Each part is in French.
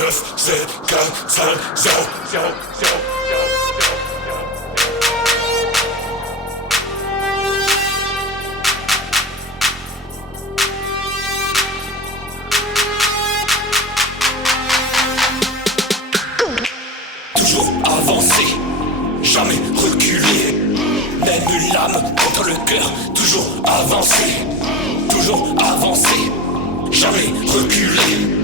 9, 7, 4, 5, 0, 0, 0. Toujours avancer, jamais reculer. Même une lame contre le cœur. Toujours avancer, jamais reculer.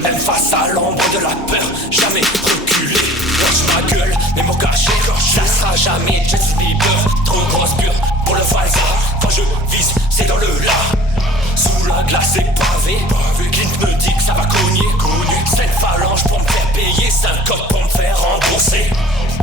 Même face à l'ombre de la peur, jamais reculer. Lâche ma gueule, mes mots cachés, ça sera jamais Justin Bieber. Trop grosse pure pour le falsa. Quand je vise, c'est dans le là. Sous la glace et pavé. Clint me dit que ça va cogner. Cette phalange pour me faire payer, 5 codes pour me faire rembourser.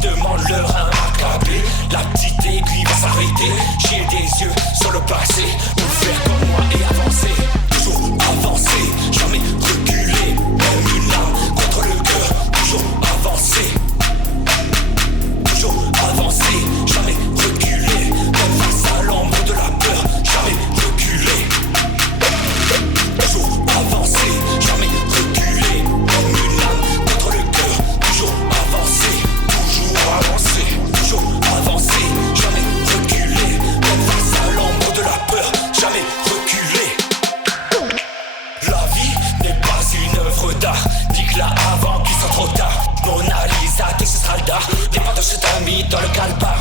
Demande-leur un accablé. La petite aiguille va s'arrêter. J'ai des yeux sur le passé. Pour faire comme moi et avancer. Toujours avancer, jamais reculer. Même une lame contre le cœur. Toujours avancer. Toujours avancer, jamais reculer. Même face à l'ombre de la peur, jamais reculer. Toujours avancer, jamais reculer. Même une lame contre le cœur. Toujours avancer, toujours avancer, jamais reculer. Même face à l'ombre de la peur, jamais reculer. La vie n'est pas une œuvre d'art. Nique-la avant qu'il soit trop tard. Mona Lisa, t'es ce sera le dard. Des pas de cet ami dans le calbar.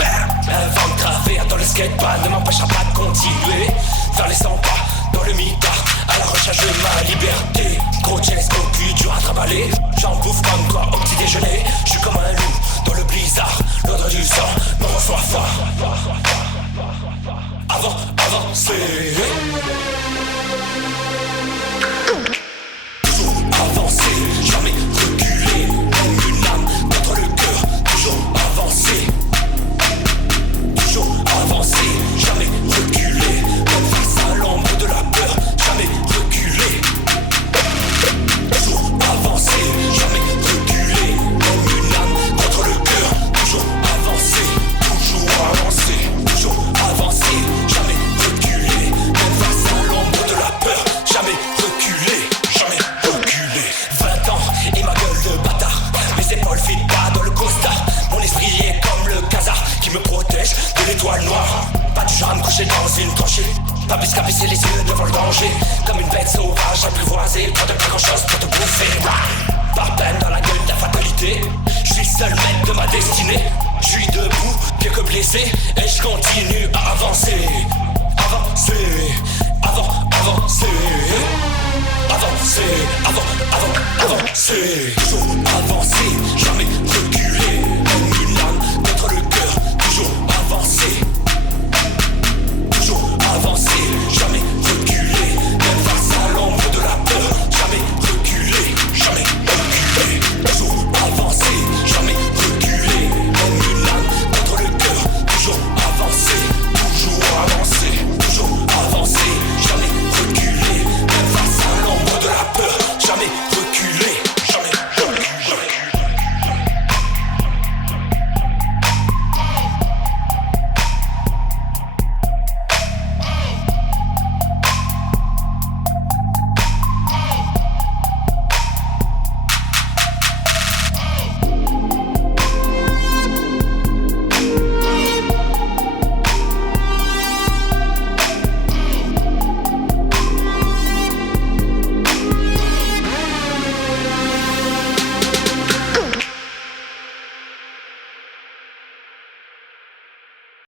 Un vent de travers dans le skatepad ne m'empêchera pas de continuer. Faire les 100 pas dans le mitard, à la recherche de ma liberté. Gros chest, cocu, dur à travailler. J'en bouffe comme quoi au petit déjeuner. J'suis comme un loup dans le blizzard. L'ordre du sang me reçoit fort. Avancer. Toujours avancer, jamais reculer. Même une lame contre le cœur. Toujours avancer. Toujours avancer, jamais reculer. Même face à l'ombre de la peur, jamais reculer. Toujours avancer, jamais reculer. Même une lame contre le cœur. Toujours avancer, toujours avancer, jamais reculer. Même face à l'ombre de la peur, jamais reculer. Jamais reculer. 20 ans et ma gueule de bâtard. Mes épaules filent pas dans le costard. Mon esprit est comme le casar qui me protège de l'étoile noire. Pas du genre à me coucher dans une tranchée. Pas plus qu'à baisser les yeux devant le danger. Comme une bête sauvage apprivoisée. Pas de pas grand chose pour te bouffer. Par peine dans la gueule de la fatalité. Je suis seul maître de ma destinée. Je suis debout, bien que blessé. Et je continue à avancer. Avancer.